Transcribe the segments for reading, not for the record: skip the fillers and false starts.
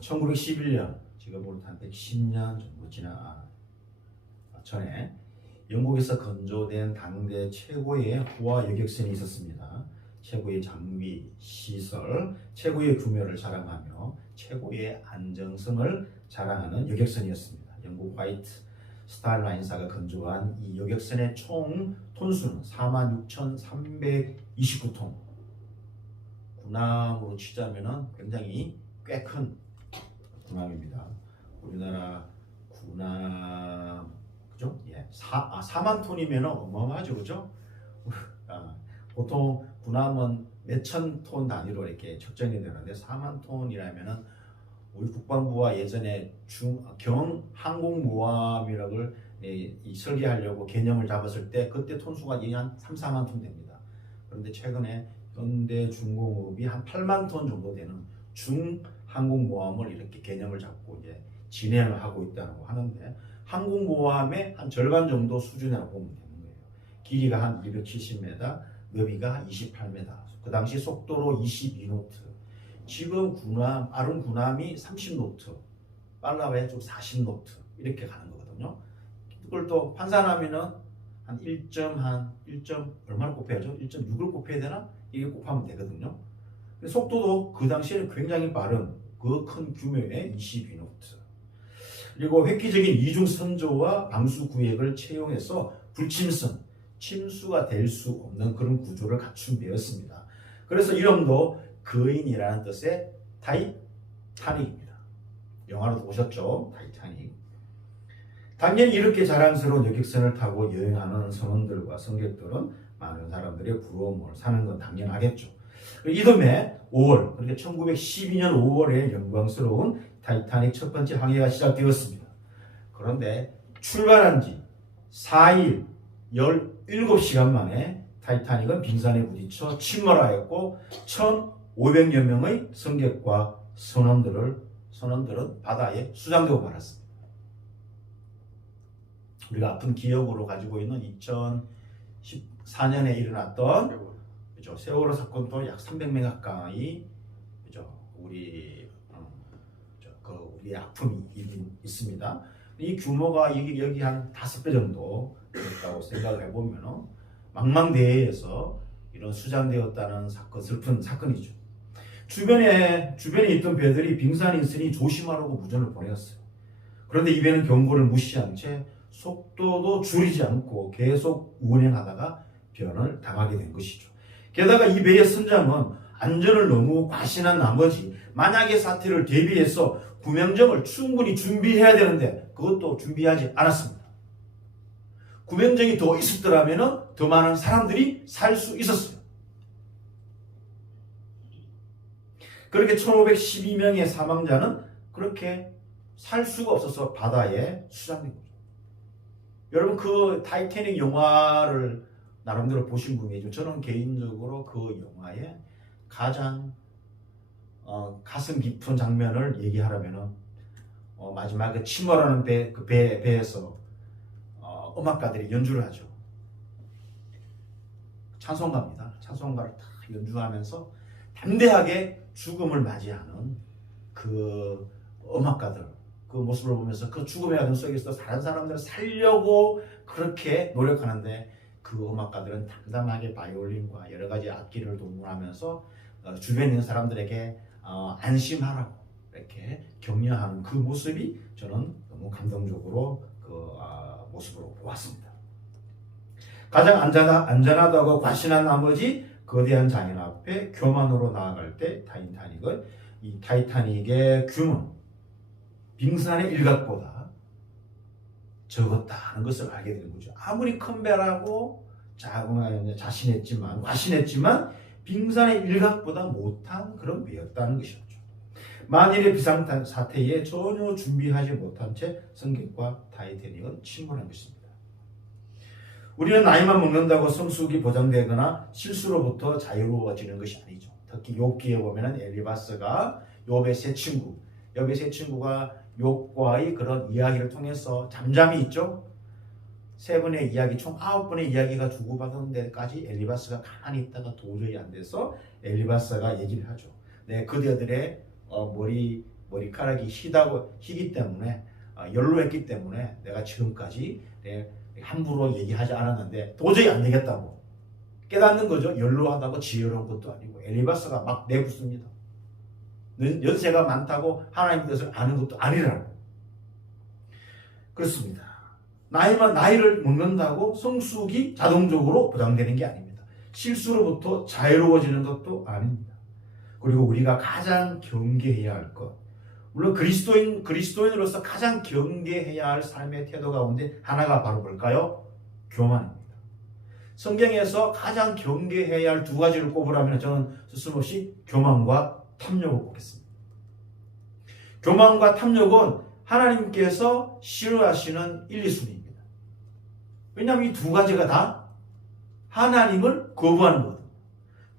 1911년, 지금으로부터 한 110년 정도 전에 영국에서 건조된 당대 최고의 호화 여객선이 있었습니다. 최고의 장비, 시설, 최고의 규모를 자랑하며 최고의 안정성을 자랑하는 여객선이었습니다. 영국 화이트 스타 라인사가 건조한 이 여객선의 총 톤수는 46,329톤. 군함으로 치자면은 굉장히 꽤 큰 군함입니다. 우리나라 군함 그죠? 예, 4만 톤이면 어마어마하죠, 그죠? 보통 군함은 몇천 톤 단위로 이렇게 측정이 되는데 4만 톤이라면은 우리 국방부가 예전에 경 항공모함이라고 설계하려고 개념을 잡았을 때 그때 톤수가 한 3, 4만 톤 됩니다. 그런데 최근에 현대 중공업이 한 8만 톤 정도 되는 중항공모함을 이렇게 개념을 잡고 이제 진행을 하고 있다고 하는데 항공모함의 한 절반 정도 수준이라고 보면 되는 거예요. 길이가 한 270m, 너비가 28m. 그 당시 속도로 22노트. 지금 빠른 군함이 30노트, 빨라봐야 좀 40노트 이렇게 가는 거거든요. 그걸 또 환산하면은 한 1. 얼마를 곱해야죠? 1.6을 곱해야 되나? 이게 곱하면 되거든요. 속도도 그 당시에는 굉장히 빠른 그 큰 규모의 22노트. 그리고 획기적인 이중 선조와 방수 구획을 채용해서 불침선, 침수가 될 수 없는 그런 구조를 갖춘 배였습니다. 그래서 이름도 거인이라는 뜻의 타이타닉입니다. 영화로도 보셨죠? 타이타닉. 당연히 이렇게 자랑스러운 여객선을 타고 여행하는 선원들과 승객들은 많은 사람들의 부러움을 사는 건 당연하겠죠. 이듬해 5월, 그러니까 1912년 5월에 영광스러운 타이타닉 첫 번째 항해가 시작되었습니다. 그런데 출발한 지 4일 17시간 만에 타이타닉은 빙산에 부딪혀 침몰하였고 1,500여 명의 승객과 선원들은 바다에 수장되고 말았습니다. 우리가 아픈 기억으로 가지고 있는 2014년에 일어났던 세월호 사건도 약 300명 가까이 우리 아픔이 있습니다. 이 규모가 여기 한 5배 정도 됐다고 생각을 해보면 망망대해에서 이런 수장되었다는 사건, 슬픈 사건이죠. 주변에 있던 배들이 빙산이 있으니 조심하라고 무전을 보냈어요. 그런데 이 배는 경고를 무시한 채 속도도 줄이지 않고 계속 운행하다가 변을 당하게 된 것이죠. 게다가 이 배의 선장은 안전을 너무 과신한 나머지 만약의 사태를 대비해서 구명정을 충분히 준비해야 되는데 그것도 준비하지 않았습니다. 구명정이 더 있었더라면 더 많은 사람들이 살 수 있었어요. 그렇게 1512명의 사망자는 그렇게 살 수가 없어서 바다에 수장된 거죠. 여러분 그 타이타닉 영화를 나름대로 보신 분이죠. 저는 개인적으로 그 영화의 가장 가슴 깊은 장면을 얘기하려면 마지막에 침몰하는 배에서 음악가들이 연주를 하죠. 찬송가입니다. 찬송가를 다 연주하면서 담대하게 죽음을 맞이하는 그 음악가들 그 모습을 보면서 그 죽음의 과정 속에서 다른 사람들을 살려고 그렇게 노력하는데 그 음악가들은 담담하게 바이올린과 여러 가지 악기를 동원하면서 주변에 있는 사람들에게 안심하라고 이렇게 격려하는 그 모습이 저는 너무 감동적으로 그 모습으로 보았습니다. 가장 안전하다고 과신한 나머지 거대한 장인 앞에 교만으로 나아갈 때 이 타이타닉의 규모는 빙산의 일각보다 적었다는 것을 알게 되는 거죠. 아무리 큰 배라고 과신했지만 빙산의 일각보다 못한 그런 배였다는 것이었죠. 만일의 비상사태에 전혀 준비하지 못한 채 승객과 타이타닉은 침몰한 것입니다. 우리는 나이만 먹는다고 성숙이 보장되거나 실수로부터 자유로워지는 것이 아니죠. 특히 욥기에 보면은 엘리바스가 욥의 세 친구가 욥과의 그런 이야기를 통해서 잠잠히 있죠. 세 번의 이야기, 총 9번의 이야기가 주고받은 데까지 엘리바스가 가만히 있다가 도저히 안 돼서 엘리바스가 얘기를 하죠. 네, 그대들의 머리 머리카락이 희기 때문에 연로했기 때문에 내가 지금까지 함부로 얘기하지 않았는데 도저히 안 되겠다고 깨닫는 거죠. 연로하다고 지혜로운 것도 아니고 엘리바스가 막 내붙습니다. 연세가 많다고 하나님 뜻을 아는 것도 아니라고. 그렇습니다. 나이를 먹는다고 성숙이 자동적으로 보장되는 게 아닙니다. 실수로부터 자유로워지는 것도 아닙니다. 그리고 우리가 가장 경계해야 할 것, 물론 그리스도인으로서 가장 경계해야 할 삶의 태도 가운데 하나가 바로 뭘까요? 교만입니다. 성경에서 가장 경계해야 할 두 가지를 꼽으라면 저는 스스럼없이 교만과 탐욕을 꼽겠습니다. 교만과 탐욕은 하나님께서 싫어하시는 1, 2순위입니다. 왜냐하면 이 두 가지가 다 하나님을 거부하는 거거든요.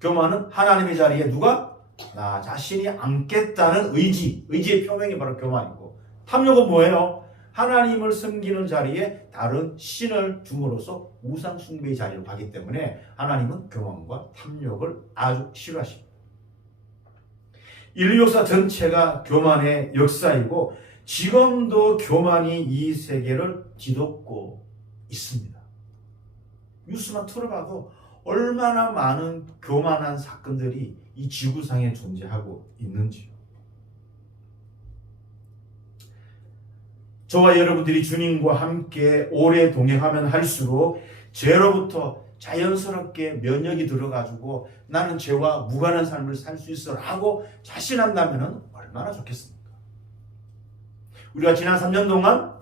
교만은 하나님의 자리에 누가? 나 자신이 앉겠다는 의지의 표명이 바로 교만이고, 탐욕은 뭐예요? 하나님을 섬기는 자리에 다른 신을 둠으로써 우상 숭배의 자리로 가기 때문에 하나님은 교만과 탐욕을 아주 싫어하십니다. 인류 역사 전체가 교만의 역사이고 지금도 교만이 이 세계를 뒤덮고 있습니다. 뉴스만 틀어봐도 얼마나 많은 교만한 사건들이 이 지구상에 존재하고 있는지요. 저와 여러분들이 주님과 함께 오래 동행하면 할수록 죄로부터 자연스럽게 면역이 들어가지고 나는 죄와 무관한 삶을 살 수 있어 라고 자신한다면 얼마나 좋겠습니까? 우리가 지난 3년 동안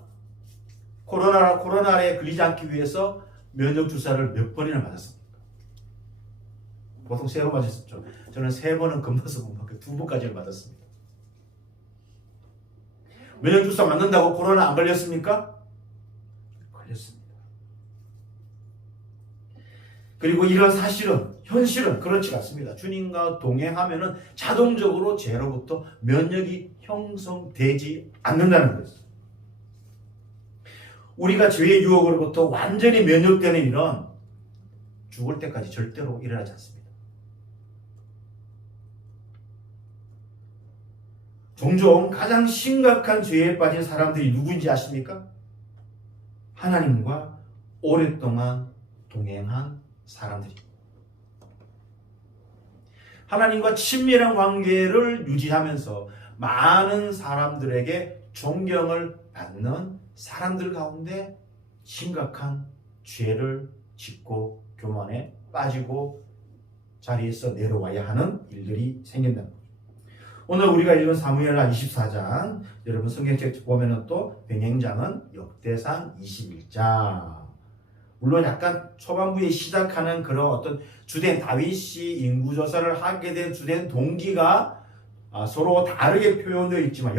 코로나에 걸리지 않기 위해서 면역 주사를 몇 번이나 맞았습니까? 보통 3번 맞았었죠. 저는 3번은 겁나서 못 맞고 2번까지를 맞았습니다. 면역 주사 맞는다고 코로나 안 걸렸습니까? 걸렸습니다. 그리고 이런 현실은 그렇지 않습니다. 주님과 동행하면은 자동적으로 죄로부터 면역이 형성되지 않는다는 것입니다. 우리가 죄의 유혹으로부터 완전히 면역되는 일은 죽을 때까지 절대로 일어나지 않습니다. 종종 가장 심각한 죄에 빠진 사람들이 누구인지 아십니까? 하나님과 오랫동안 동행한 사람들입니다. 하나님과 친밀한 관계를 유지하면서 많은 사람들에게 존경을 받는 사람들 가운데 심각한 죄를 짓고 교만에 빠지고 자리에서 내려와야 하는 일들이 생긴다는 거죠. 오늘 우리가 읽은 사무엘하 24장, 여러분 성경책 보면은 또 병행장은 역대상 21장. 물론 약간 초반부에 시작하는 그런 어떤 주된 다윗이 인구조사를 하게 된 주된 동기가 서로 다르게 표현되어 있지만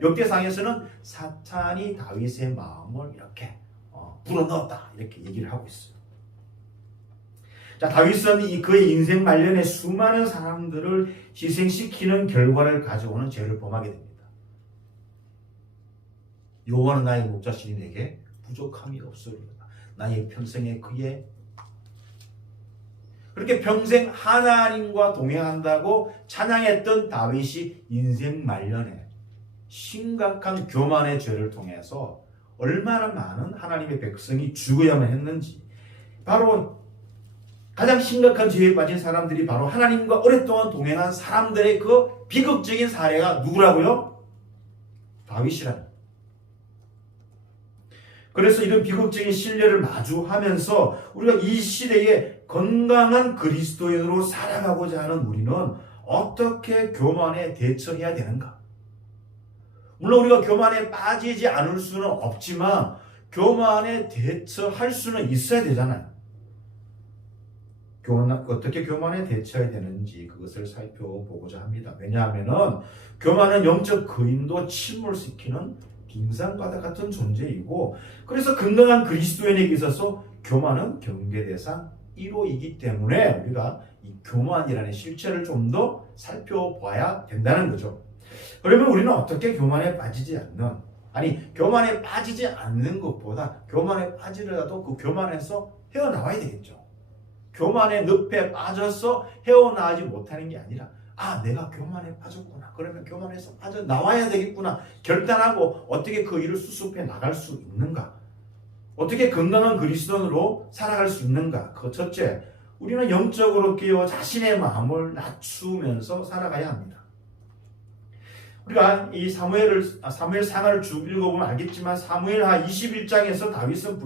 역대상에서는 사탄이 다윗의 마음을 이렇게 불어넣었다 이렇게 얘기를 하고 있어요. 자, 다윗은 그의 인생 말년에 수많은 사람들을 희생시키는 결과를 가져오는 죄를 범하게 됩니다. 여호와는 나의 목자시니 내게 부족함이 없으리로다. 나의 평생에 그의 그렇게 평생 하나님과 동행한다고 찬양했던 다윗이 인생 말년에 심각한 교만의 죄를 통해서 얼마나 많은 하나님의 백성이 죽어야만 했는지, 바로 가장 심각한 죄에 빠진 사람들이 바로 하나님과 오랫동안 동행한 사람들의 그 비극적인 사례가 누구라고요? 다윗이라는. 그래서 이런 비극적인 신뢰를 마주하면서 우리가 이 시대에 건강한 그리스도인으로 살아가고자 하는 우리는 어떻게 교만에 대처해야 되는가? 물론 우리가 교만에 빠지지 않을 수는 없지만 교만에 대처할 수는 있어야 되잖아요. 어떻게 교만에 대처해야 되는지 그것을 살펴보고자 합니다. 왜냐하면 교만은 영적 거인도 침몰시키는 빙산바다 같은 존재이고, 그래서 건강한 그리스도인에게 있어서 교만은 경계 대상 1호이기 때문에 우리가 이 교만이라는 실체를 좀 더 살펴봐야 된다는 거죠. 그러면 우리는 어떻게 교만에 빠지지 않는 것보다 교만에 빠지더라도 그 교만에서 헤어나와야 되겠죠. 교만의 늪에 빠져서 헤어나오지 못하는 게 아니라 아, 내가 교만에 빠졌구나. 그러면 교만에서 빠져 나와야 되겠구나. 결단하고 어떻게 그 일을 수습해 나갈 수 있는가? 어떻게 건강한 그리스도인으로 살아갈 수 있는가? 그 첫째, 우리는 영적으로 깨어 자신의 마음을 낮추면서 살아가야 합니다. 우리가 이 사무엘 상하를 쭉 읽어보면 알겠지만 사무엘하 21장에서 다윗은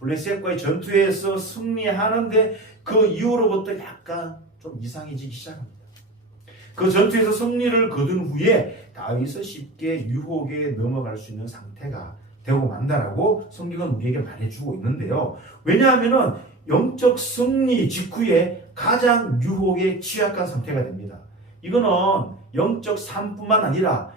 블레셋과의 전투에서 승리하는데 그 이후로부터 약간 좀 이상해지기 시작합니다. 그 전투에서 승리를 거둔 후에 다윗은 쉽게 유혹에 넘어갈 수 있는 상태가 되고 만다라고 성경은 우리에게 말해주고 있는데요. 왜냐하면은 영적 승리 직후에 가장 유혹에 취약한 상태가 됩니다. 이거는 영적 삶뿐만 아니라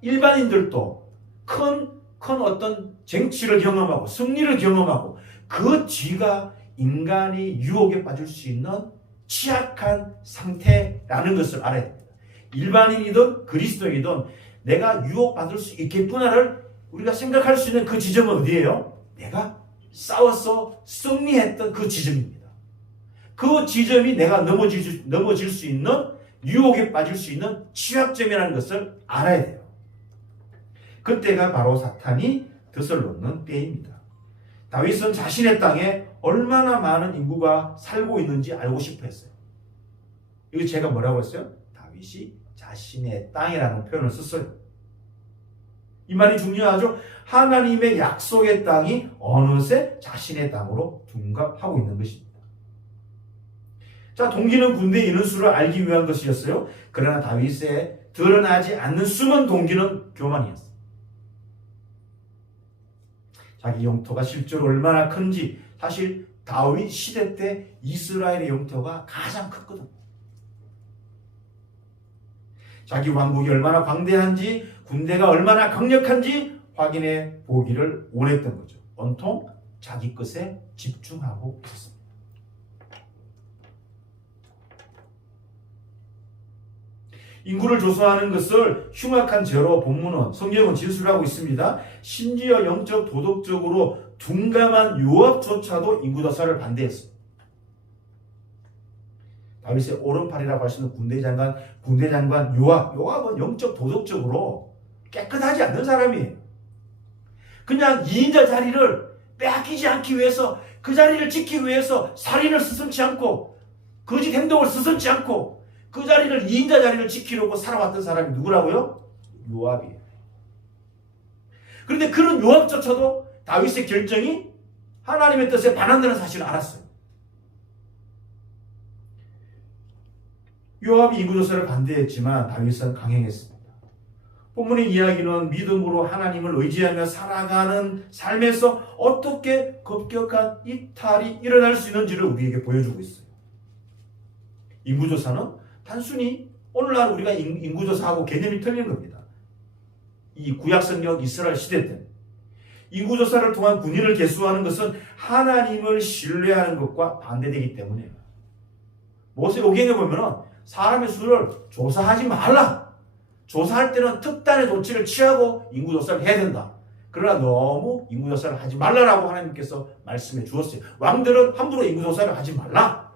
일반인들도 큰 어떤 쟁취를 경험하고 승리를 경험하고 그 뒤가 인간이 유혹에 빠질 수 있는 취약한 상태라는 것을 알아야 됩니다. 일반인이든 그리스도인이든 내가 유혹받을 수 있겠구나를 우리가 생각할 수 있는 그 지점은 어디예요? 내가 싸워서 승리했던 그 지점입니다. 그 지점이 내가 넘어질 수 있는 유혹에 빠질 수 있는 취약점이라는 것을 알아야 돼요. 그때가 바로 사탄이 덫을 놓는 때입니다. 다윗은 자신의 땅에 얼마나 많은 인구가 살고 있는지 알고 싶어 했어요. 이거 제가 뭐라고 했어요? 다윗이 자신의 땅이라는 표현을 썼어요. 이 말이 중요하죠. 하나님의 약속의 땅이 어느새 자신의 땅으로 둔갑하고 있는 것입니다. 자, 동기는 군대에 있는 수를 알기 위한 것이었어요. 그러나 다윗의 드러나지 않는 숨은 동기는 교만이었어요. 자기 영토가 실제로 얼마나 큰지, 사실 다윗 시대 때 이스라엘의 영토가 가장 컸거든요. 자기 왕국이 얼마나 광대한지, 군대가 얼마나 강력한지 확인해 보기를 원했던 거죠. 온통 자기 것에 집중하고 있었습니다. 인구를 조사하는 것을 흉악한 죄로 본문은 성경은 진술하고 있습니다. 심지어 영적 도덕적으로 둔감한 요압조차도 인구조사를 반대했어요. 다윗의 오른팔이라고 하시는 군대장관 요압은 영적 도덕적으로 깨끗하지 않는 사람이에요. 그냥 2인자 자리를 빼앗기지 않기 위해서, 그 자리를 지키기 위해서 살인을 스승치 않고 거짓 행동을 스승치 않고 그 자리를 2인자 자리를 지키려고 살아왔던 사람이 누구라고요? 요압이에요. 그런데 그런 요압조차도 다윗의 결정이 하나님의 뜻에 반한다는 사실을 알았어요. 요압이 인구조사를 반대했지만 다윗은 강행했습니다. 본문의 이야기는 믿음으로 하나님을 의지하며 살아가는 삶에서 어떻게 급격한 이탈이 일어날 수 있는지를 우리에게 보여주고 있어요. 인구조사는 단순히 오늘날 우리가 인구조사하고 개념이 틀린 겁니다. 이 구약성경 이스라엘 시대 때 인구조사를 통한 군인을 계수하는 것은 하나님을 신뢰하는 것과 반대되기 때문이에요. 모세오경에 보면 사람의 수를 조사하지 말라. 조사할 때는 특단의 조치를 취하고 인구조사를 해야 된다. 그러나 너무 인구조사를 하지 말라라고 하나님께서 말씀해 주었어요. 왕들은 함부로 인구조사를 하지 말라.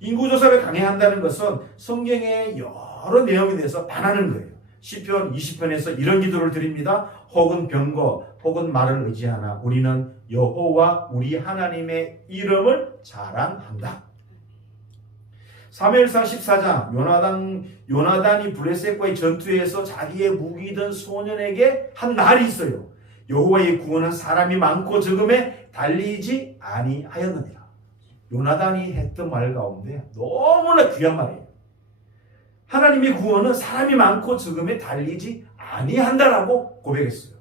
인구조사를 강행한다는 것은 성경의 여러 내용에 대해서 반하는 거예요. 시편 20편에서 이런 기도를 드립니다. 혹은 병거, 혹은 말을 의지하나 우리는 여호와 우리 하나님의 이름을 자랑한다. 사무엘상 14장 요나단이 블레셋과의 전투에서 자기의 무기든 소년에게 한 날이 있어요. 여호와의 구원은 사람이 많고 적음에 달리지 아니하였느니라. 요나단이 했던 말 가운데 너무나 귀한 말이에요. 하나님의 구원은 사람이 많고 적음에 달리지 아니한다라고 고백했어요.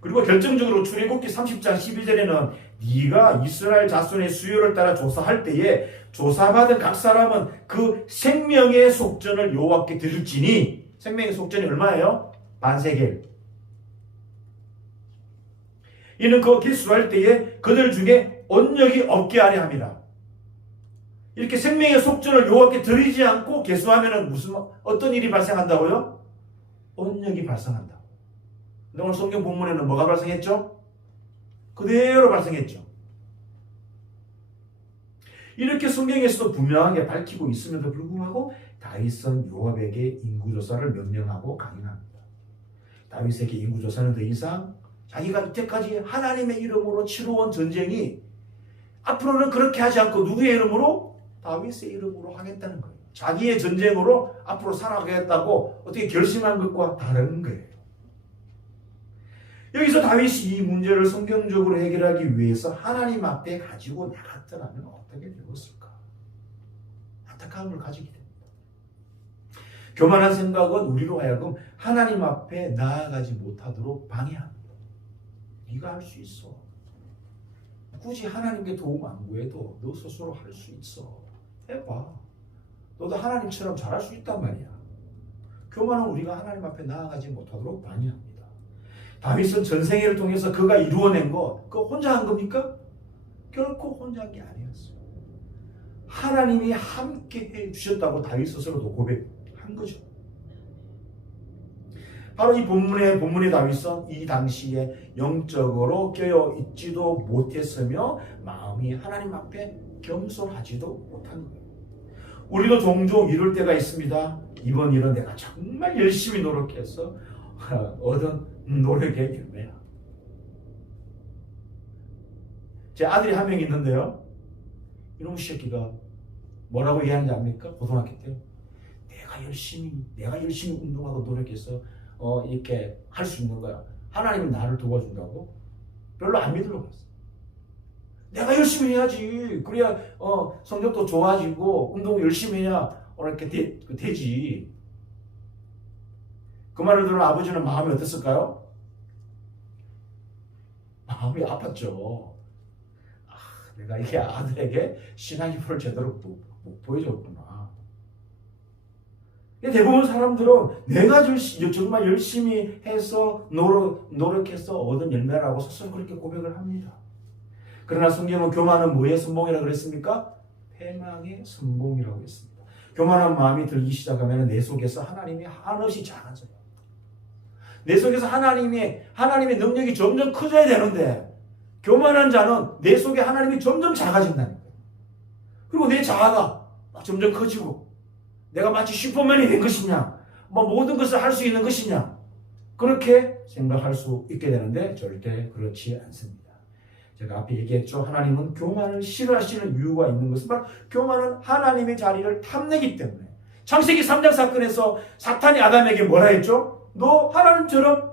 그리고 결정적으로 출애굽기 30장 12절에는 네가 이스라엘 자손의 수요를 따라 조사할 때에 조사받은 각 사람은 그 생명의 속전을 여호와께 드릴지니, 생명의 속전이 얼마예요? 반세겔. 이는 그 계수할 때에 그들 중에 언역이 없게 하려 함이라. 이렇게 생명의 속전을 여호와께 드리지 않고 계수하면은 어떤 일이 발생한다고요? 언역이 발생한다. 근데 오늘 성경 본문에는 뭐가 발생했죠? 그대로 발생했죠. 이렇게 성경에서도 분명하게 밝히고 있음에도 불구하고 다윗은 요압에게 인구조사를 명령하고 강행합니다. 다윗에게 인구조사는 더 이상 자기가 이때까지 하나님의 이름으로 치러온 전쟁이 앞으로는 그렇게 하지 않고 누구의 이름으로? 다윗의 이름으로 하겠다는 거예요. 자기의 전쟁으로 앞으로 살아가겠다고 어떻게 결심한 것과 다른 거예요. 여기서 다윗이 이 문제를 성경적으로 해결하기 위해서 하나님 앞에 가지고 나갔더라면 어떻게 되었을까? 안타까움을 가지게 됩니다. 교만한 생각은 우리로 하여금 하나님 앞에 나아가지 못하도록 방해합니다. 네가 할 수 있어. 굳이 하나님께 도움 안 구해도 너 스스로 할 수 있어. 해봐. 너도 하나님처럼 잘할 수 있단 말이야. 교만은 우리가 하나님 앞에 나아가지 못하도록 방해합니다. 다윗은 전생애를 통해서 그가 이루어낸 것, 그거 혼자 한 겁니까? 결코 혼자 한 게 아니었어요. 하나님이 함께 해주셨다고 다윗 스스로도 고백한 거죠. 바로 이 본문의 다윗은 이 당시에 영적으로 깨어 있지도 못했으며 마음이 하나님 앞에 겸손하지도 못한 거예요. 우리도 종종 이럴 때가 있습니다. 이번 일은 내가 정말 열심히 노력해서 얻은 노력의 열매야. 제 아들이 한 명 있는데요. 이놈 새끼가 뭐라고 얘기하는지 압니까? 고등학교 때 내가 열심히 운동하고 노력해서 이렇게 할 수 있는 거야. 하나님이 나를 도와준다고? 별로 안 믿으려고 했어. 내가 열심히 해야지. 그래야 성적도 좋아지고 운동 열심히 해야 이렇게 되지. 그 말을 들은 아버지는 마음이 어땠을까요? 마음이 아팠죠. 내가 이게 아들에게 신앙의 힘을 제대로 못 보여줬구나. 대부분 사람들은 내가 정말 열심히 해서 노력해서 얻은 열매라고 스스로 그렇게 고백을 합니다. 그러나 성경은 교만은 뭐의 선봉이라고 그랬습니까? 패망의 선봉이라고 했습니다. 교만한 마음이 들기 시작하면 내 속에서 하나님이 한없이 작아져요. 내 속에서 하나님의 능력이 점점 커져야 되는데 교만한 자는 내 속에 하나님이 점점 작아진다는 거예요. 그리고 내 자아가 점점 커지고 내가 마치 슈퍼맨이 된 것이냐, 모든 것을 할 수 있는 것이냐, 그렇게 생각할 수 있게 되는데 절대 그렇지 않습니다. 제가 앞에 얘기했죠. 하나님은 교만을 싫어하시는 이유가 있는 것은 바로 교만은 하나님의 자리를 탐내기 때문에. 창세기 3장 사건에서 사탄이 아담에게 뭐라 했죠? 너 하나님처럼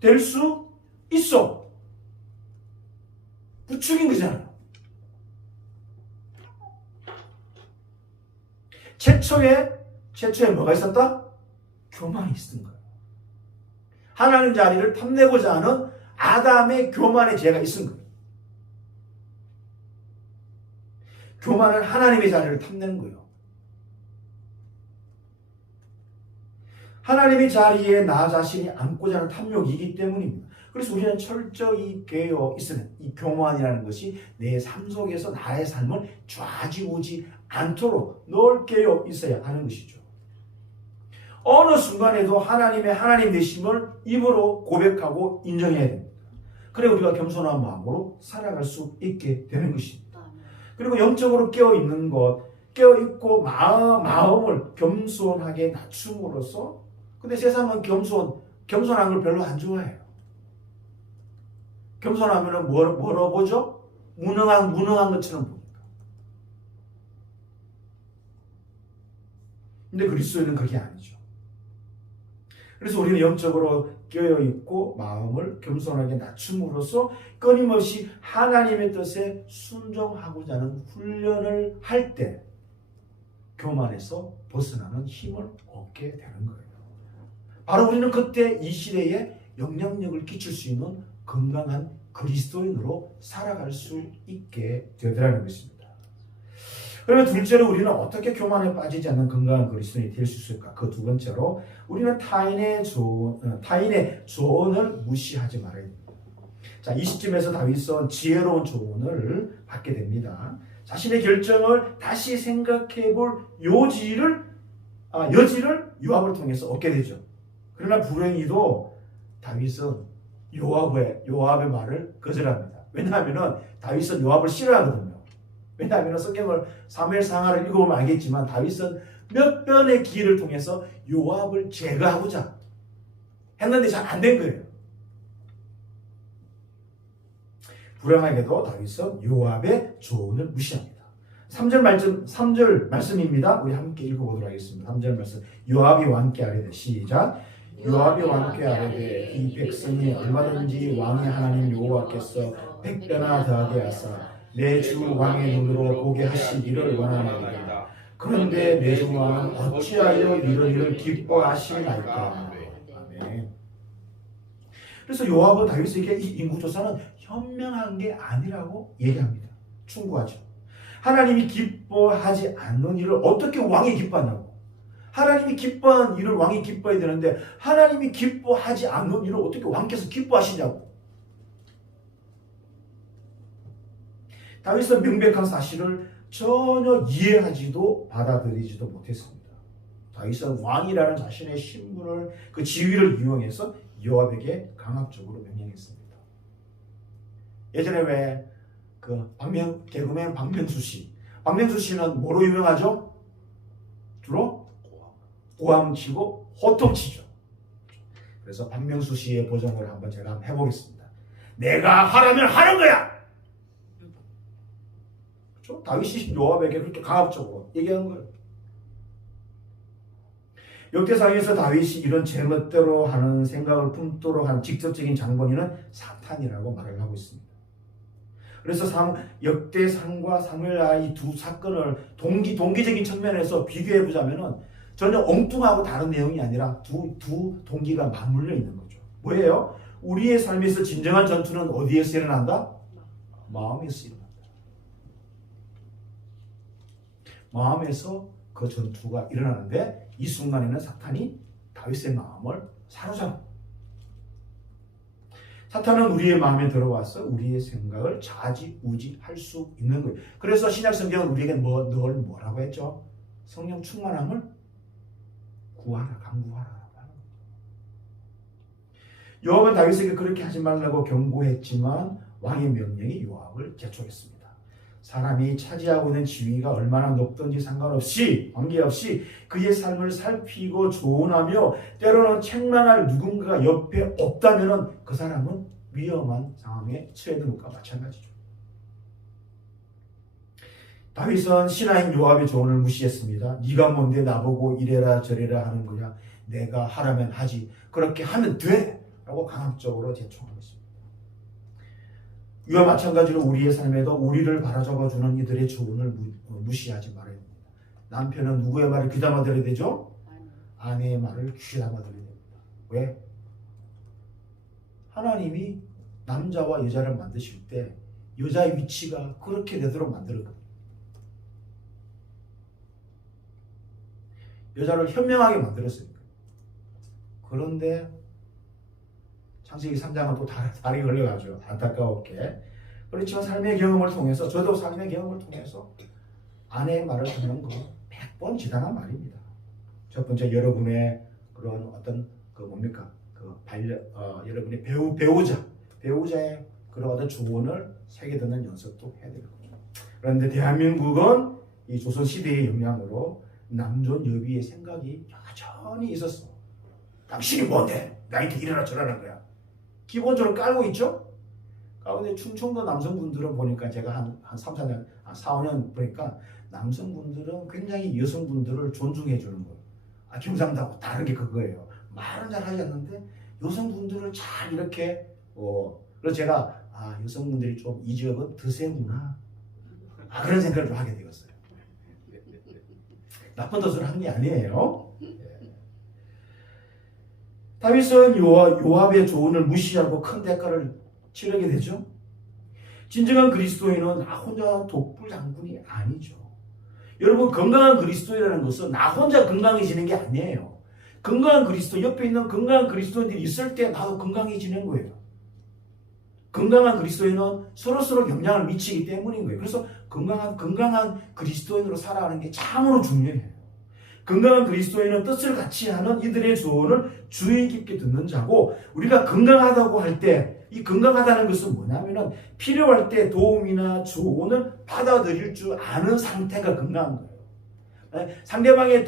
될 수 있어. 부추긴 거잖아요. 최초에 뭐가 있었다? 교만이 있었던 거예요. 하나님 자리를 탐내고자 하는 아담의 교만의 죄가 있은 거예요. 교만은 하나님의 자리를 탐내는 거예요. 하나님의 자리에 나 자신이 앉고자 하는 탐욕이기 때문입니다. 그래서 우리는 철저히 깨어 있으면 이 교만이라는 것이 내 삶 속에서 나의 삶을 좌지우지 않도록 늘 깨어 있어야 하는 것이죠. 어느 순간에도 하나님의 하나님 되심을 입으로 고백하고 인정해야 됩니다. 그래 우리가 겸손한 마음으로 살아갈 수 있게 되는 것입니다. 그리고 영적으로 깨어있는 것, 깨어있고 마음을 겸손하게 낮춤으로써, 근데 세상은 겸손한 걸 별로 안 좋아해요. 겸손하면 뭐로 보죠? 무능한 것처럼 봅니다. 근데 그리스도인은 그게 아니죠. 그래서 우리는 영적으로 깨어있고 마음을 겸손하게 낮춤으로써 끊임없이 하나님의 뜻에 순종하고자 하는 훈련을 할 때 교만에서 벗어나는 힘을 얻게 되는 거예요. 바로 우리는 그때 이 시대에 영향력을 끼칠 수 있는 건강한 그리스도인으로 살아갈 수 있게 되더라는 것입니다. 그러면 둘째로 우리는 어떻게 교만에 빠지지 않는 건강한 그리스도인이 될 수 있을까? 그 두 번째로 우리는 타인의 조언을 무시하지 말아야 됩니다. 자, 20절에서 다윗은 지혜로운 조언을 받게 됩니다. 자신의 결정을 다시 생각해 볼 여지를 요압을 통해서 얻게 되죠. 그러나 불행히도 다윗은 요압의 말을 거절합니다. 왜냐하면 다윗은 요압을 싫어하거든요. 왜냐하면 성경을 사무엘상하를 읽어보면 알겠지만 다윗은 몇 번의 기회를 통해서 요압을 제거하고자 했는데 잘 안 된 거예요. 불행하게도 다윗은 요압의 조언을 무시합니다. 3절 말씀입니다. 우리 함께 읽어보도록 하겠습니다. 3절 말씀. 요압이 왕께 아뢰되 시작. 요압이 왕께 아뢰되 이 백성이 얼마든지 왕의 하나님 여호와께서 100배나 더하게 하사 내 주 왕의 눈으로 보게 하시기를 원하나이다. 그런데 내 주 왕은 어찌하여 이런 일을 기뻐하시나이까. 아멘. 그래서 요압은 다윗에게 이 인구조사는 현명한 게 아니라고 얘기합니다. 충고하죠. 하나님이 기뻐하지 않는 일을 어떻게 왕이 기뻐하냐고. 하나님이 기뻐한 일을 왕이 기뻐해야 되는데 하나님이 기뻐하지 않는 일을 어떻게 왕께서 기뻐하시냐고. 다윗은 명백한 사실을 전혀 이해하지도 받아들이지도 못했습니다. 다윗은 왕이라는 자신의 신분을 그 지위를 이용해서 요압에게 강압적으로 명령했습니다. 예전에 왜 그 개그맨 박명수 씨는 뭐로 유명하죠? 주로 고함치고 호통치죠. 그래서 박명수 씨의 버전을 한번 제가 해보겠습니다. 내가 하라면 하는 거야. 그렇죠? 다윗이 요압에게 그렇게 강압적으로 얘기하는 거예요. 역대상에서 다윗이 이런 제멋대로 하는 생각을 품도록 한 직접적인 장본인은 사탄이라고 말을 하고 있습니다. 그래서 역대상과 사무엘하 이 두 사건을 동기적인 측면에서 비교해 보자면은 전혀 엉뚱하고 다른 내용이 아니라 두 동기가 맞물려 있는 거죠. 뭐예요? 우리의 삶에서 진정한 전투는 어디에서 일어난다? 마음에서 일어난다. 마음에서 그 전투가 일어나는데 이 순간에는 사탄이 다윗의 마음을 사로잡아. 사탄은 우리의 마음에 들어와서 우리의 생각을 좌지우지할 수 있는 거예요. 그래서 신약 성경은 우리에게 늘 뭐라고 했죠? 성령 충만함을 구하라, 간구하라. 요압은 다윗에게 그렇게 하지 말라고 경고했지만 왕의 명령이 요압을 재촉했습니다. 사람이 차지하고 있는 지위가 얼마나 높든지 관계없이 그의 삶을 살피고 조언하며 때로는 책망할 누군가가 옆에 없다면 그 사람은 위험한 상황에 처해는 것과 마찬가지죠. 다윗은 신하인 요압의 조언을 무시했습니다. 네가 뭔데 나보고 이래라 저래라 하는 거냐. 내가 하라면 하지. 그렇게 하면 돼. 라고 강압적으로 제청하고 있습니다. 이와 마찬가지로 우리의 삶에도 우리를 바라잡아주는 이들의 조언을 무시하지 말아야 됩니다. 남편은 누구의 말을 귀담아 들어야 되죠? 아내의 말을 귀담아 들어야 됩니다. 왜? 하나님이 남자와 여자를 만드실 때 여자의 위치가 그렇게 되도록 만들었거든요. 여자를 현명하게 만들었으니까. 그런데 창세기 3장은 또 다리 걸려가죠. 안타까웠게. 그렇지만 삶의 경험을 통해서 저도 삶의 경험을 통해서 아내의 말을 듣는 거 100번 지당한 말입니다. 첫 번째 여러분의 그런 어떤 여러분의 배우자의 그런 어떤 조언을 새겨 듣는 연습도 해야 될 거죠. 그런데 대한민국은 이 조선 시대의 영향으로 남존 여비의 생각이 여전히 있었어. 당신이 뭔데? 나한테 이래라 저래라 거야. 기본적으로 깔고 있죠? 가운데 충청도 남성분들은 보니까 제가 한 3, 4년, 4, 5년 보니까 남성분들은 굉장히 여성분들을 존중해 주는 거예요. 경상도하고 다른 게 그거예요. 말은 잘 하지 않는데 여성분들을 잘 이렇게 그래서 제가 여성분들이 좀 이 지역은 드세구나 그런 생각을 좀 하게 되었어요. 나쁜 뜻으로 한 게 아니에요. 다윗은 요압의 조언을 무시하고 큰 대가를 치르게 되죠. 진정한 그리스도인은 나 혼자 독불 장군이 아니죠. 여러분, 건강한 그리스도인이라는 것은 나 혼자 건강해지는 게 아니에요. 건강한 그리스도, 옆에 있는 건강한 그리스도인들이 있을 때 나도 건강해지는 거예요. 건강한 그리스도인은 서로서로 영향을 미치기 때문인 거예요. 그래서 건강한 그리스도인으로 살아가는 게 참으로 중요해요. 건강한 그리스도인은 뜻을 같이 하는 이들의 조언을 주의 깊게 듣는 자고, 우리가 건강하다고 할 때 이 건강하다는 것은 뭐냐면은 필요할 때 도움이나 조언을 받아들일 줄 아는 상태가 건강한 거예요. 상대방의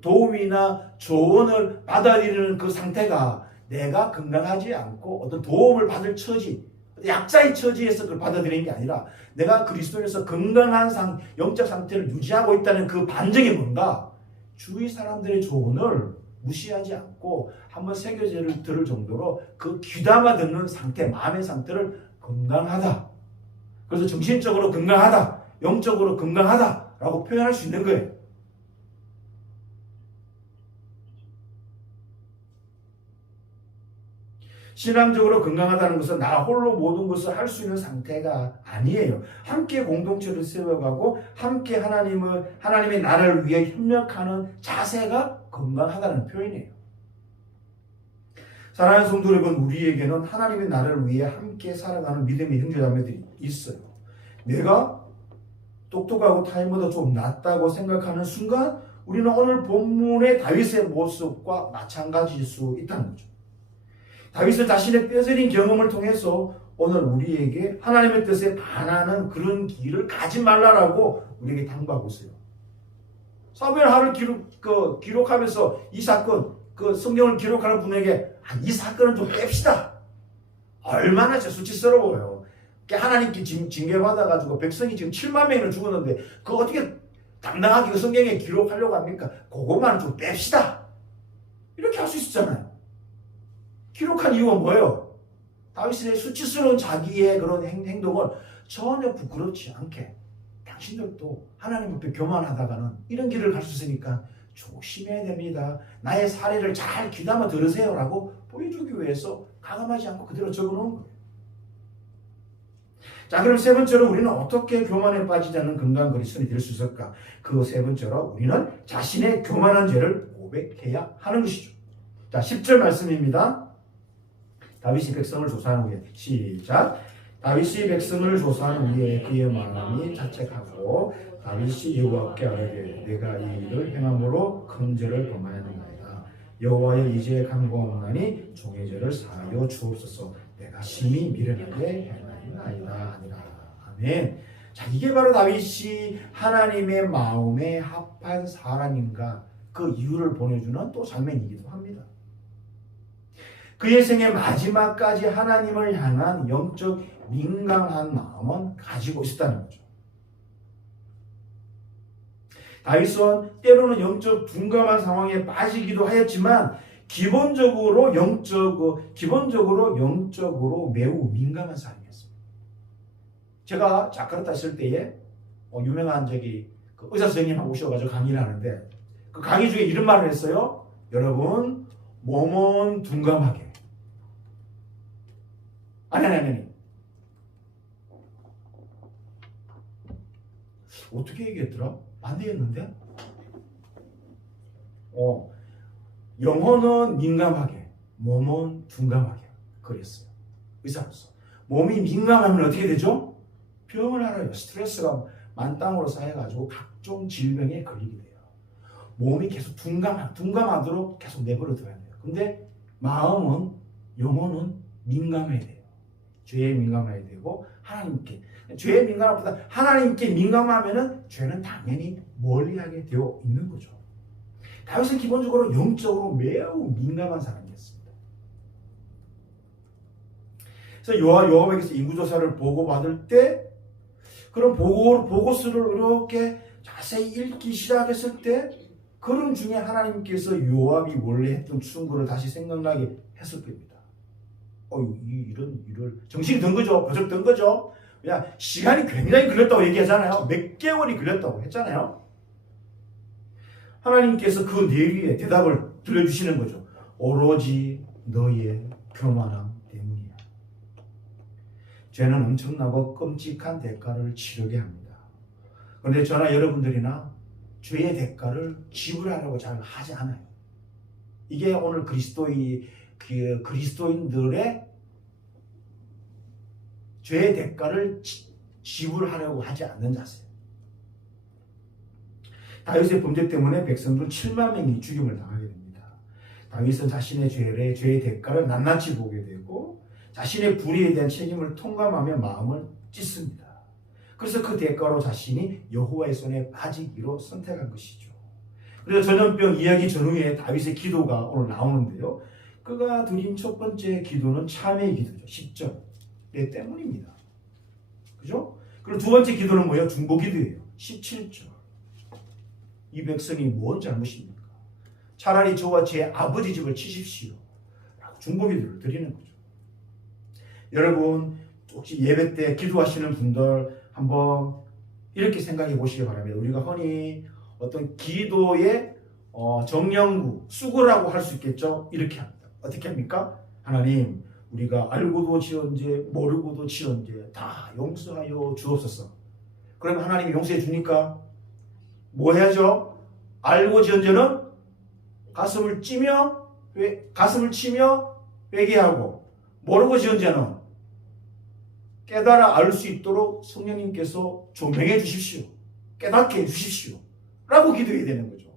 도움이나 조언을 받아들이는 그 상태가 내가 건강하지 않고 어떤 도움을 받을 처지, 약자의 처지에서 그걸 받아들이는 게 아니라 내가 그리스도인에서 건강한 영적 상태를 유지하고 있다는 그 반증이 뭔가, 주위 사람들의 조언을 무시하지 않고 한번 새겨질 들을 정도로 그 귀담아 듣는 상태, 마음의 상태를 건강하다. 그래서 정신적으로 건강하다, 영적으로 건강하다라고 표현할 수 있는 거예요. 신앙적으로 건강하다는 것은 나 홀로 모든 것을 할 수 있는 상태가 아니에요. 함께 공동체를 세워가고 함께 하나님의 나라를 위해 협력하는 자세가 건강하다는 표현이에요. 사랑하는 성도 여러분, 우리에게는 하나님의 나라를 위해 함께 살아가는 믿음의 형제자매들이 있어요. 내가 똑똑하고 타인보다 좀 낫다고 생각하는 순간 우리는 오늘 본문의 다윗의 모습과 마찬가지일 수 있다는 거죠. 다윗은 자신의 뼈저린 경험을 통해서 오늘 우리에게 하나님의 뜻에 반하는 그런 길을 가지 말라라고 우리에게 당부하고 있어요. 사무엘 하를 기록하면서 이 사건, 그 성경을 기록하는 분에게 이 사건은 좀 뺍시다. 얼마나 수치스러워요. 하나님께 징계받아가지고 백성이 지금 7만 명이나 죽었는데 그거 어떻게 당당하게 그 성경에 기록하려고 합니까? 그것만 좀 뺍시다. 이렇게 할 수 있었잖아요. 기록한 이유가 뭐예요? 다윗의 수치스러운 자기의 그런 행동을 전혀 부끄럽지 않게, 당신들도 하나님 앞에 교만하다가는 이런 길을 갈 수 있으니까 조심해야 됩니다. 나의 사례를 잘 귀담아 들으세요 라고 보여주기 위해서 가감하지 않고 그대로 적어놓은 거예요. 자, 그럼 세 번째로 우리는 어떻게 교만에 빠지지 않는 건강한 그리스도인이 될 수 있을까? 그 세 번째로 우리는 자신의 교만한 죄를 고백해야 하는 것이죠. 자, 10절 말씀입니다. 다윗이 백성을 조사한 후에, 시작. 다윗이 백성을 조사한 후에 그의 마음이 자책하고 다윗이 여호와께 아뢰되 내가 이 일을 행함으로 큰 죄를 범하였나이다. 여호와여 이제 간구하오나니 종의 죄를 사하여 주옵소서. 내가 심히 미련하게 행하였나이다. 아니라. 아멘. 자, 이게 바로 다윗이 하나님의 마음에 합한 사람인가 그 이유를 보내주는 또 장면이기도 합니다. 그의 생의 마지막까지 하나님을 향한 영적 민감한 마음은 가지고 있었다는 거죠. 다윗은 때로는 영적 둔감한 상황에 빠지기도 하였지만 기본적으로 영적으로 매우 민감한 사람이었습니다. 제가 자카르타 있을 때에 유명한 그 의사 선생님하고 오셔가지고 강의를 하는데 그 강의 중에 이런 말을 했어요. 여러분, 몸은 둔감하게. 아니. 어떻게 얘기했더라? 반대했는데? 영혼은 민감하게, 몸은 둔감하게. 그랬어요. 의사로서. 몸이 민감하면 어떻게 되죠? 병을 알아요. 스트레스가 만땅으로 쌓여가지고 각종 질병에 걸리게 돼요. 몸이 계속 둔감하도록 계속 내버려 둬야 돼요. 근데 마음은, 영혼은 민감해야 돼요. 죄에 민감해야 되고 하나님께, 죄에 민감함보다 하나님께 민감하면은 죄는 당연히 멀리하게 되어 있는 거죠. 다윗은 기본적으로 영적으로 매우 민감한 사람이었습니다. 그래서 요압에게서 인구조사를 보고받을 때 그런 보고서를 이렇게 자세히 읽기 시작했을 때 그런 중에 하나님께서 요압이 원래 했던 충고를 다시 생각나게 했을 겁니다. 이런 일을 정신이 든 거죠. 버쩍 든 거죠. 그냥 시간이 굉장히 걸렸다고 얘기하잖아요. 몇 개월이 걸렸다고 했잖아요. 하나님께서 그 내리에 대답을 들려주시는 거죠. 오로지 너의 교만함 때문이야. 죄는 엄청나고 끔찍한 대가를 치르게 합니다. 그런데 저나 여러분들이나 죄의 대가를 지불하려고 잘 하지 않아요. 이게 오늘 그리스도인들의 죄의 대가를 지불하려고 하지 않는 자세예요. 다윗의 범죄 때문에 백성들 7만 명이 죽임을 당하게 됩니다. 다윗은 자신의 죄의 대가를 낱낱이 보게 되고 자신의 불의에 대한 책임을 통감하며 마음을 찢습니다. 그래서 그 대가로 자신이 여호와의 손에 빠지기로 선택한 것이죠. 그래서 전염병 이야기 전후에 다윗의 기도가 오늘 나오는데요. 그가 드린 첫 번째 기도는 참회의 기도죠. 10절. 내 때문입니다. 그죠? 그리고 두 번째 기도는 뭐예요? 중보 기도예요. 17절. 이 백성이 뭔 잘못입니까? 차라리 저와 제 아버지 집을 치십시오. 라고 중보 기도를 드리는 거죠. 여러분, 혹시 예배 때 기도하시는 분들 한번 이렇게 생각해 보시기 바랍니다. 우리가 흔히 어떤 기도의 정령구, 수고라고 할 수 있겠죠? 이렇게 합니다. 어떻게 합니까? 하나님, 우리가 알고도 지은죄, 모르고도 지은죄 다 용서하여 주옵소서. 그러면 하나님이 용서해 주니까 뭐 해야죠? 알고 지은 죄는 가슴을 치며 회개하고, 모르고 지은 죄는 깨달아 알 수 있도록 성령님께서 조명해 주십시오. 깨닫게 해 주십시오. 라고 기도해야 되는 거죠.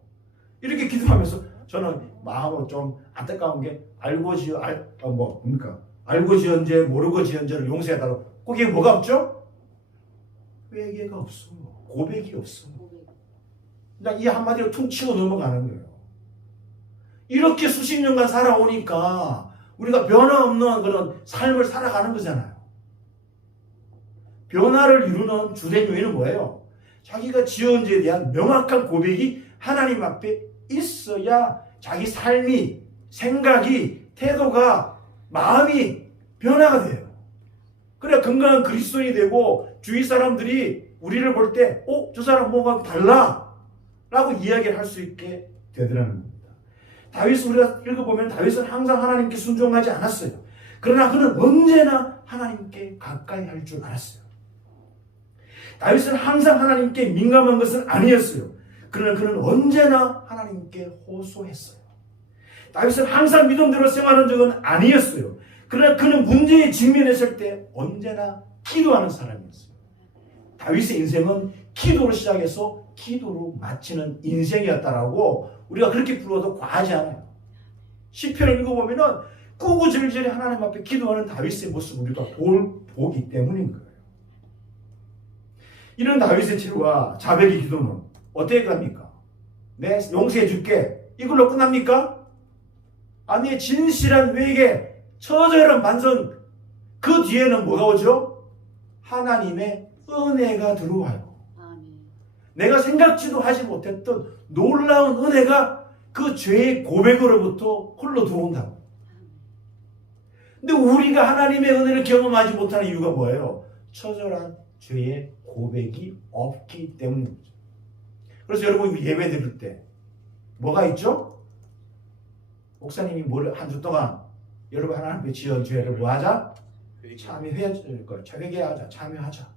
이렇게 기도하면서 저는 마음으로 좀 안타까운 게 알고 지은 죄, 모르고 지은 죄를 용서해달라고. 거기에 뭐가 없죠? 회개가 없어. 고백이 없어. 그냥 이 한마디로 퉁 치고 넘어가는 거예요. 이렇게 수십 년간 살아오니까 우리가 변화없는 그런 삶을 살아가는 거잖아요. 변화를 이루는 주된 요인은 뭐예요? 자기가 지은 죄에 대한 명확한 고백이 하나님 앞에 있어야 자기 삶이, 생각이, 태도가, 마음이 변화가 돼요. 그래야 건강한 그리스도인이 되고 주위 사람들이 우리를 볼 때 저 사람 뭐가 달라 라고 이야기를 할 수 있게 되더라는 겁니다. 다윗을 우리가 읽어보면 다윗은 항상 하나님께 순종하지 않았어요. 그러나 그는 언제나 하나님께 가까이 할 줄 알았어요. 다윗은 항상 하나님께 민감한 것은 아니었어요. 그러나 그는 언제나 하나님께 호소했어요. 다윗은 항상 믿음대로 생활한 적은 아니었어요. 그러나 그는 문제에 직면했을 때 언제나 기도하는 사람이었어요. 다윗의 인생은 기도로 시작해서 기도로 마치는 인생이었다라고 우리가 그렇게 불러도 과하지 않아요. 시편을 읽어보면 꾸꾸절절히 하나님 앞에 기도하는 다윗의 모습을 우리가 보기 때문인 거예요. 이런 다윗의 채와 자백의 기도는 어떻게 갑니까? 내 용서해 줄게. 이걸로 끝납니까? 아니, 진실한 회개, 처절한 반성, 그 뒤에는 뭐가 오죠? 하나님의 은혜가 들어와요. 내가 생각지도 하지 못했던 놀라운 은혜가 그 죄의 고백으로부터 홀로 들어온다고. 근데 우리가 하나님의 은혜를 경험하지 못하는 이유가 뭐예요? 처절한 죄의 고백이 없기 때문입니다. 그래서 여러분 예배 드릴 때 뭐가 있죠? 목사님이 한 주 동안 여러분 하나님 앞에 지은 죄를 뭐 하자? 회개하자, 참여하자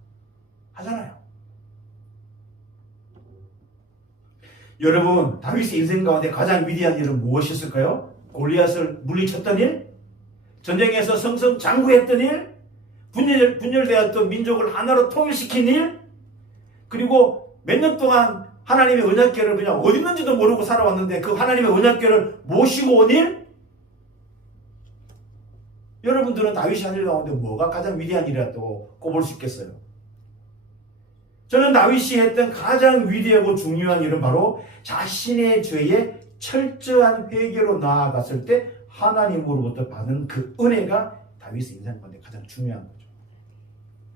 하잖아요. 여러분, 다윗의 인생 가운데 가장 위대한 일은 무엇이었을까요? 골리앗을 물리쳤던 일? 전쟁에서 승승장구했던 일? 분열되었던 민족을 하나로 통일시킨 일? 그리고 몇 년 동안 하나님의 언약궤를 그냥 어디 있는지도 모르고 살아왔는데 그 하나님의 언약궤를 모시고 온 일? 여러분들은 다윗이 한 일 가운데 뭐가 가장 위대한 일이라고 꼽을 수 있겠어요? 저는 다윗이 했던 가장 위대하고 중요한 일은 바로 자신의 죄에 철저한 회개로 나아갔을 때 하나님으로부터 받은 그 은혜가 다윗의 인생 가운데 가장 중요한 거죠.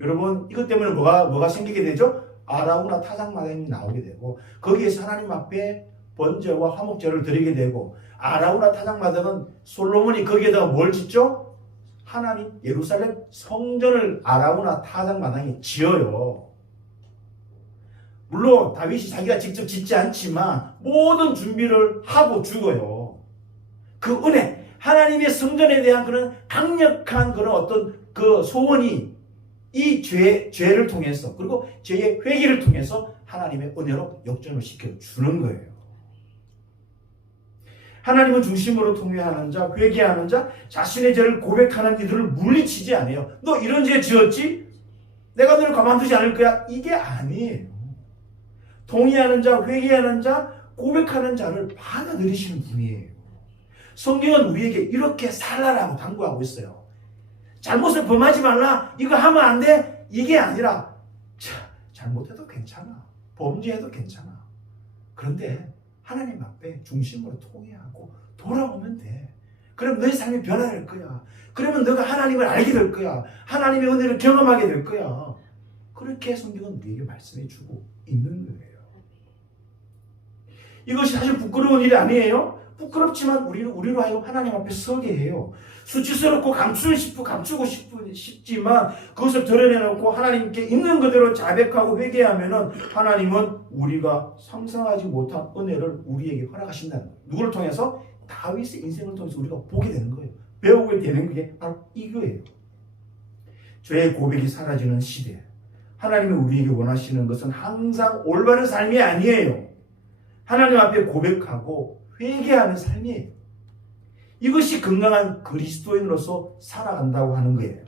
여러분, 이것 때문에 뭐가 생기게 되죠? 아라우나 타작마당이 나오게 되고 거기에서 하나님 앞에 번제와 화목제를 드리게 되고 아라우나 타작마당은 솔로몬이 거기에다가 뭘 짓죠? 하나님 예루살렘 성전을 아라우나 타작마당이 지어요. 물론 다윗이 자기가 직접 짓지 않지만 모든 준비를 하고 죽어요. 그 은혜, 하나님의 성전에 대한 그런 강력한 그런 어떤 그 소원이 이 죄를 통해서 그리고 죄의 회개를 통해서 하나님의 은혜로 역전을 시켜주는 거예요. 하나님은 중심으로 통회하는 자, 회개하는 자, 자신의 죄를 고백하는 이들을 물리치지 않아요. 너 이런 죄 지었지? 내가 너를 가만두지 않을 거야? 이게 아니에요. 동의하는 자, 회개하는 자, 고백하는 자를 받아들이시는 분이에요. 성경은 우리에게 이렇게 살라라고 당부하고 있어요. 잘못을 범하지 말라, 이거 하면 안 돼, 이게 아니라 잘못해도 괜찮아, 범죄해도 괜찮아. 그런데 하나님 앞에 중심으로 통회하고 돌아오면 돼. 그럼 너의 삶이 변화될 거야. 그러면 너가 하나님을 알게 될 거야. 하나님의 은혜를 경험하게 될 거야. 그렇게 성경은 우리에게 말씀해 주고 있는 거예요. 이것이 사실 부끄러운 일이 아니에요. 부끄럽지만 우리로 하여금 하나님 앞에 서게 해요. 수치스럽고 감추고 싶지만 그것을 드러내놓고 하나님께 있는 그대로 자백하고 회개하면은 하나님은 우리가 상상하지 못한 은혜를 우리에게 허락하신다는 거예요. 누구를 통해서? 다윗의 인생을 통해서 우리가 보게 되는 거예요. 배우게 되는 게 바로 이거예요. 죄의 고백이 사라지는 시대. 하나님이 우리에게 원하시는 것은 항상 올바른 삶이 아니에요. 하나님 앞에 고백하고 회개하는 삶이에요. 이것이 건강한 그리스도인으로서 살아간다고 하는 거예요.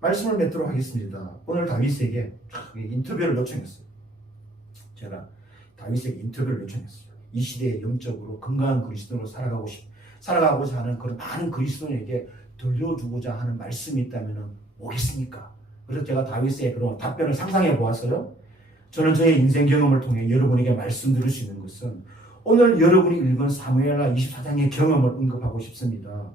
말씀을 맺도록 하겠습니다. 오늘 다윗에게 인터뷰를 요청했어요. 제가 다윗에게 인터뷰를 요청했어요. 이 시대에 영적으로 건강한 그리스도인으로 살아가고자 하는 그런 많은 그리스도인에게 들려주고자 하는 말씀이 있다면 뭐겠습니까? 그래서 제가 다윗의 그런 답변을 상상해 보았어요. 저는 저의 인생 경험을 통해 여러분에게 말씀드릴 수 있는 것은 오늘 여러분이 읽은 사무엘하 24장의 경험을 언급하고 싶습니다.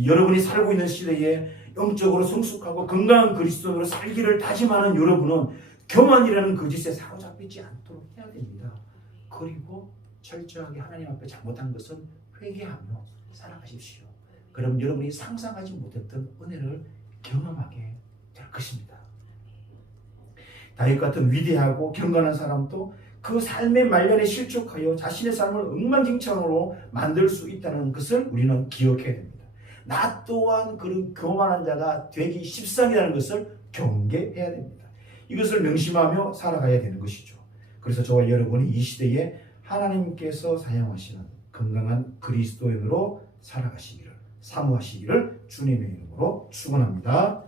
여러분이 살고 있는 시대에 영적으로 성숙하고 건강한 그리스도인으로 살기를 다짐하는 여러분은 교만이라는 거짓에 사로잡히지 않도록 해야 됩니다. 그리고 철저하게 하나님 앞에 잘못한 것은 회개하며 살아가십시오. 그럼 여러분이 상상하지 못했던 은혜를 경험하게 될 것입니다. 다윗 같은 위대하고 경건한 사람도 그 삶의 말년에 실족하여 자신의 삶을 엉망진창으로 만들 수 있다는 것을 우리는 기억해야 됩니다. 나 또한 그런 교만한 자가 되기 십상이라는 것을 경계해야 됩니다. 이것을 명심하며 살아가야 되는 것이죠. 그래서 저와 여러분이 이 시대에 하나님께서 사용하시는 건강한 그리스도인으로 살아가시기를 사모하시기를 주님의 이름으로 축원합니다.